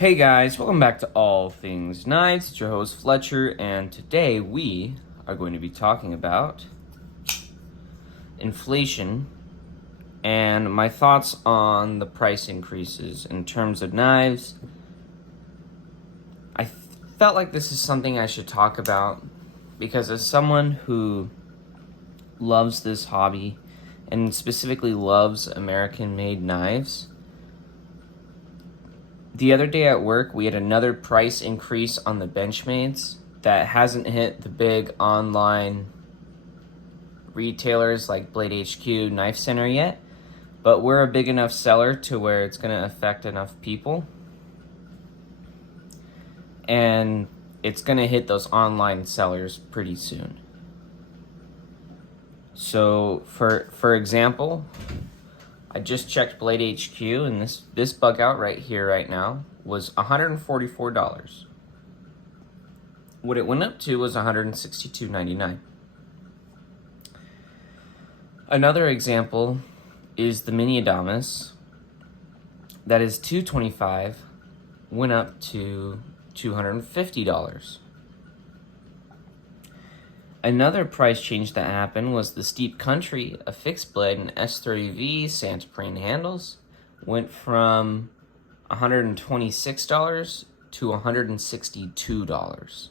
Hey guys, welcome back to All Things Knives. It's your host Fletcher, and today we are going to be talking about inflation and my thoughts on the price increases in terms of knives. I felt like this is something I should talk about because as someone who loves this hobby and specifically loves American-made knives, the other day at work, we had another price increase on the Benchmades that hasn't hit the big online retailers like Blade HQ, Knife Center yet, but we're a big enough seller to where it's going to affect enough people. And it's going to hit those online sellers pretty soon. So, for example, I just checked Blade HQ, and this bug out right here, right now, was $144. What it went up to was $162.99. Another example is the Mini Adamas. That is $225, went up to $250. Another price change that happened was the Steep Country, a fixed blade and S30V Santoprene handles, went from $126 to $162.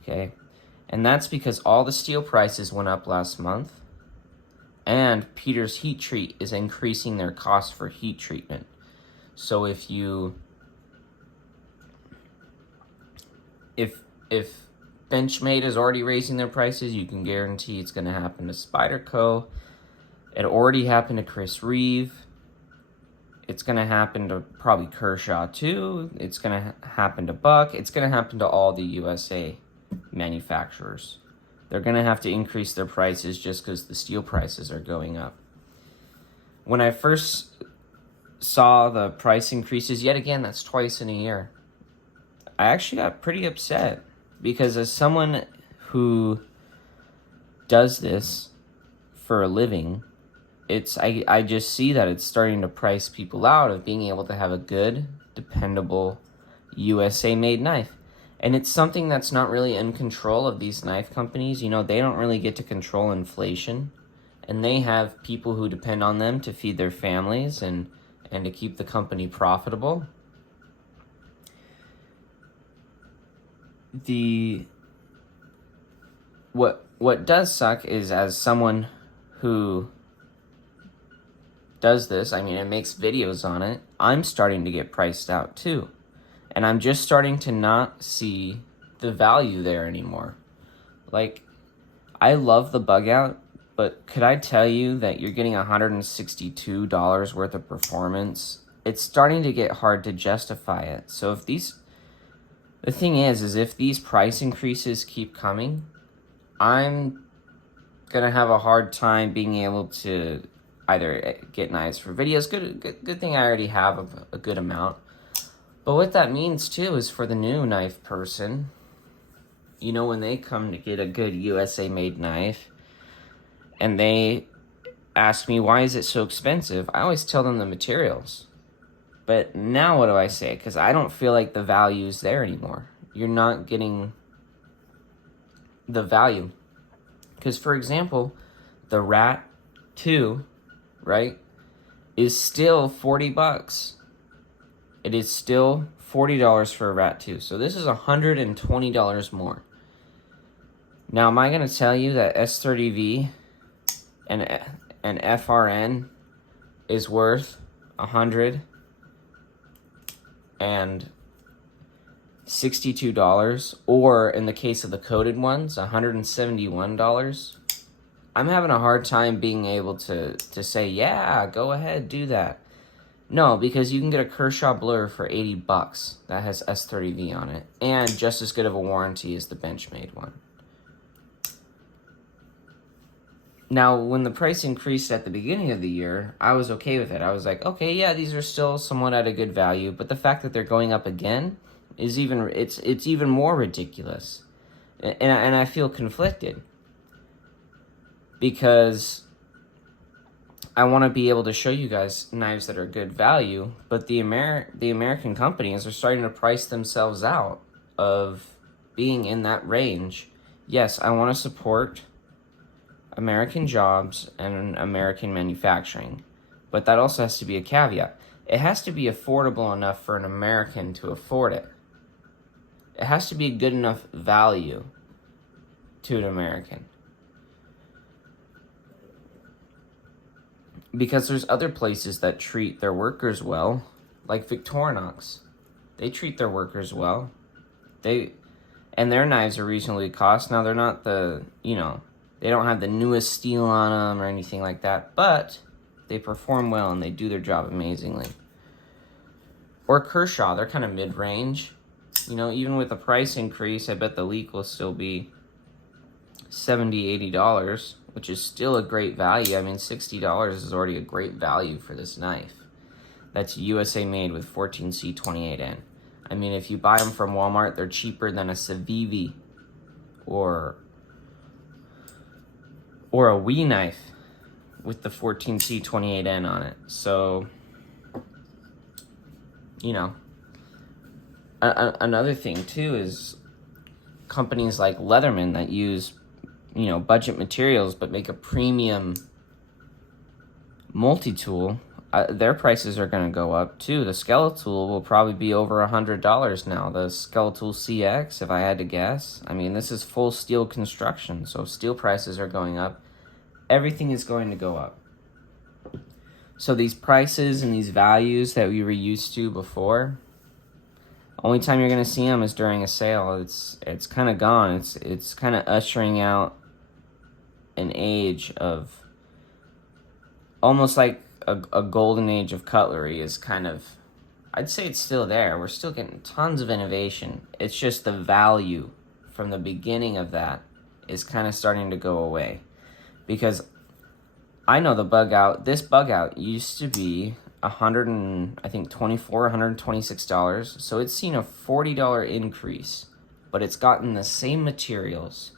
Okay, and that's because all the steel prices went up last month, and Peter's Heat Treat is increasing their cost for heat treatment. So if Benchmade is already raising their prices, you can guarantee it's going to happen to Spyderco. It already happened to Chris Reeve. It's going to happen to probably Kershaw too. It's going to happen to Buck. It's going to happen to all the USA manufacturers. They're going to have to increase their prices just because the steel prices are going up. When I first saw the price increases, yet again, that's twice in a year, I actually got pretty upset. Because as someone who does this for a living, I just see that it's starting to price people out of being able to have a good, dependable, USA-made knife. And it's something that's not really in control of these knife companies. You know, they don't really get to control inflation. And they have people who depend on them to feed their families and to keep the company profitable. What does suck is, as someone who does this, I mean, it makes videos on it, I'm starting to get priced out too. And I'm just starting to not see the value there anymore. Like, I love the bug out, but could I tell you that you're getting $162 worth of performance? It's starting to get hard to justify it. So the thing is if these price increases keep coming, I'm going to have a hard time being able to either get knives for videos. Good thing I already have a good amount. But what that means, too, is for the new knife person, you know, when they come to get a good USA-made knife, and they ask me, why is it so expensive? I always tell them the materials. But now what do I say? Because I don't feel like the value is there anymore. You're not getting the value. Because, for example, the Rat 2, right, is still $40. It is still $40 for a Rat 2. So this is $120 more. Now, am I going to tell you that S30V and FRN is worth $162, or in the case of the coated ones, $171? I'm having a hard time being able to say, yeah, go ahead, do that. No, because you can get a Kershaw Blur for $80 that has S30V on it, and just as good of a warranty as the Benchmade one. Now, when the price increased at the beginning of the year, I was okay with it. I was like, okay, yeah, these are still somewhat at a good value, but the fact that they're going up again is it's even more ridiculous. And I feel conflicted. Because I want to be able to show you guys knives that are good value, but the American companies are starting to price themselves out of being in that range. Yes, I want to support American jobs and American manufacturing, but that also has to be a caveat. It has to be affordable enough for an American to afford it. It has to be a good enough value to an American. Because there's other places that treat their workers well, like Victorinox. They treat their workers well. And their knives are reasonably cost. Now, they're not they don't have the newest steel on them or anything like that, but they perform well and they do their job amazingly. Or Kershaw, they're kind of mid-range. Even with the price increase, I bet the leak will still be $70, $80, which is still a great value. I mean, $60 is already a great value for this knife. That's USA made with 14C28N. I mean, if you buy them from Walmart, they're cheaper than a Civivi or a Wii knife with the 14C28N on it. So, another thing too is companies like Leatherman that use budget materials but make a premium multi-tool. Their prices are going to go up too. The Skeletal will probably be over $100 now. The Skeletal CX, if I had to guess. I mean, this is full steel construction, so steel prices are going up. Everything is going to go up. So these prices and these values that we were used to before, only time you're going to see them is during a sale. It's kind of gone. It's kind of ushering out an age of almost like a golden age of cutlery is kind of, I'd say it's still there. We're still getting tons of innovation. It's just the value from the beginning of that is kind of starting to go away. Because I know this bug out used to be $126. So it's seen a $40 increase, but it's gotten the same materials.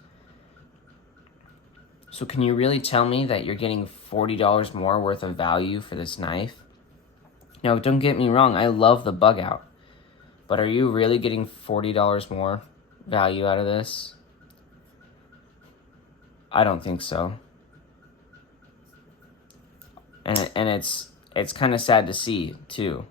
So can you really tell me that you're getting $40 more worth of value for this knife? Now, don't get me wrong, I love the bug out, but are you really getting $40 more value out of this? I don't think so. And it's kind of sad to see too.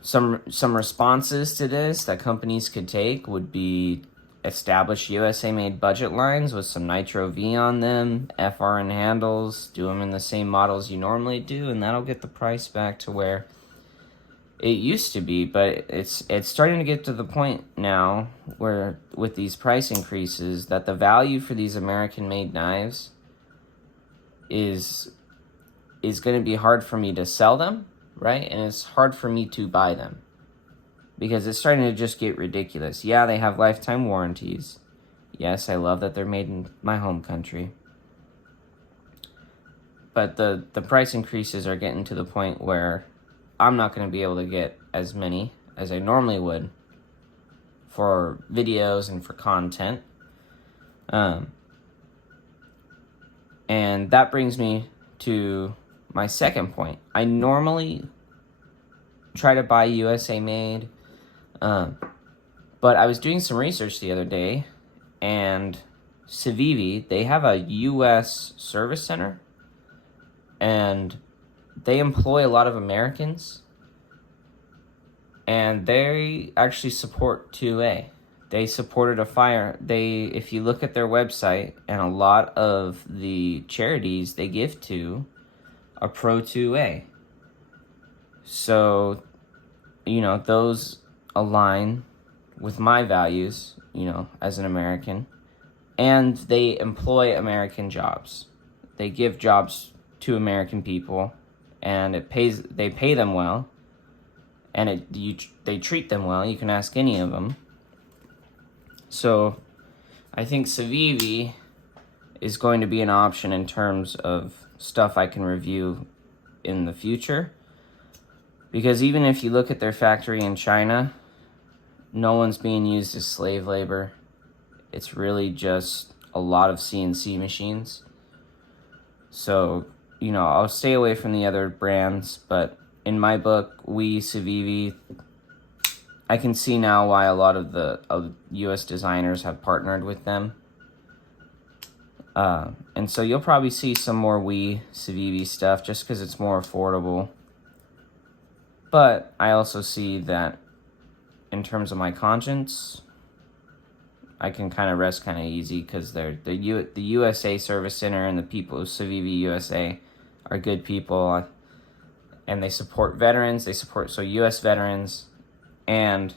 Some responses to this that companies could take would be establish USA made budget lines with some Nitro V on them, FRN handles, do them in the same models you normally do, and that'll get the price back to where it used to be. But it's starting to get to the point now where with these price increases that the value for these American made knives is going to be hard for me to sell them, right? And it's hard for me to buy them because it's starting to just get ridiculous. Yeah, they have lifetime warranties. Yes, I love that they're made in my home country. But the price increases are getting to the point where I'm not going to be able to get as many as I normally would for videos and for content. And that brings me to my second point. I normally try to buy USA made, but I was doing some research the other day, and Civivi, they have a US service center, and they employ a lot of Americans, and they actually support 2A. They supported if you look at their website, and a lot of the charities they give to are pro 2A. So, those align with my values, as an American. And they employ American jobs. They give jobs to American people, and they pay them well, and they treat them well. You can ask any of them. So, I think Civivi is going to be an option in terms of stuff I can review in the future. Because even if you look at their factory in China, no one's being used as slave labor. It's really just a lot of CNC machines. So, I'll stay away from the other brands, but in my book, Civivi, I can see now why a lot of the U.S. designers have partnered with them. And so you'll probably see some more Civivi stuff just because it's more affordable. But I also see that in terms of my conscience, I can kind of rest kind of easy because they're the USA Service Center and the people of Civivi USA are good people, and they support veterans. They support U.S. veterans and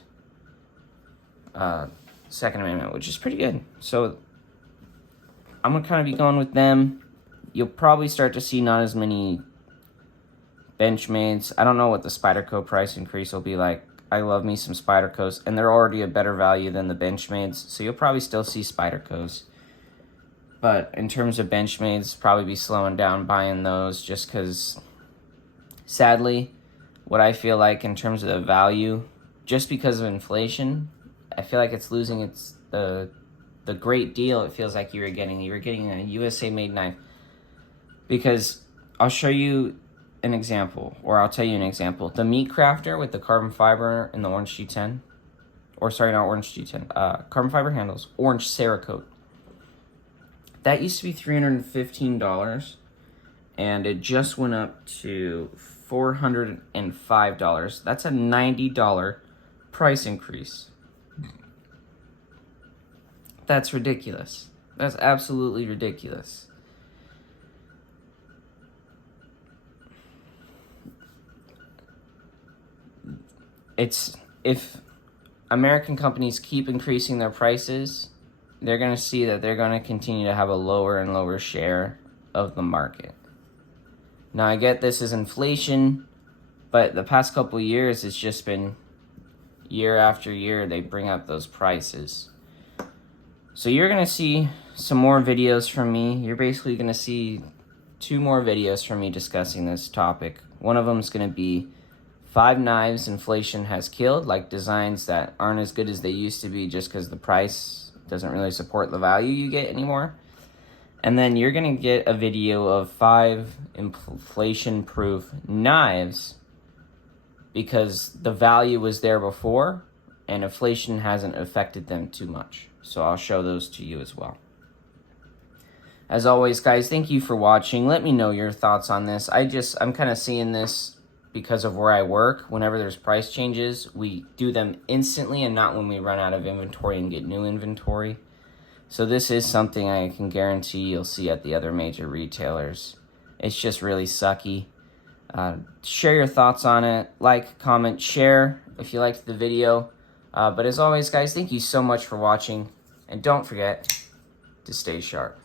Second Amendment, which is pretty good. So I'm gonna kind of be going with them. You'll probably start to see not as many Benchmades. I don't know what the Spyderco price increase will be like. I love me some Spydercos, and they're already a better value than the Benchmades, so you'll probably still see Spydercos. But in terms of Benchmades, probably be slowing down buying those just because, sadly, what I feel like in terms of the value, just because of inflation, I feel like it's losing the great deal it feels like you were getting. You were getting a USA-made knife. Because I'll show you an example, or I'll tell you an example. The Meat Crafter with the carbon fiber and the orange G10, or sorry, not orange G10, carbon fiber handles, orange Cerakote. That used to be $315, and it just went up to $405. That's a $90 price increase. That's ridiculous. That's absolutely ridiculous. If American companies keep increasing their prices, they're going to see that they're going to continue to have a lower and lower share of the market. Now, I get this is inflation, but the past couple of years, it's just been year after year, they bring up those prices. So you're going to see some more videos from me. You're basically going to see 2 more videos from me discussing this topic. One of them is going to be 5 knives inflation has killed, like designs that aren't as good as they used to be just because the price doesn't really support the value you get anymore. And then you're going to get a video of 5 inflation-proof knives because the value was there before and inflation hasn't affected them too much. So I'll show those to you as well. As always, guys, thank you for watching. Let me know your thoughts on this. I'm kind of seeing this because of where I work. Whenever there's price changes, we do them instantly and not when we run out of inventory and get new inventory. So this is something I can guarantee you'll see at the other major retailers. It's just really sucky. Share your thoughts on it. Like, comment, share if you liked the video. But as always, guys, thank you so much for watching. And don't forget to stay sharp.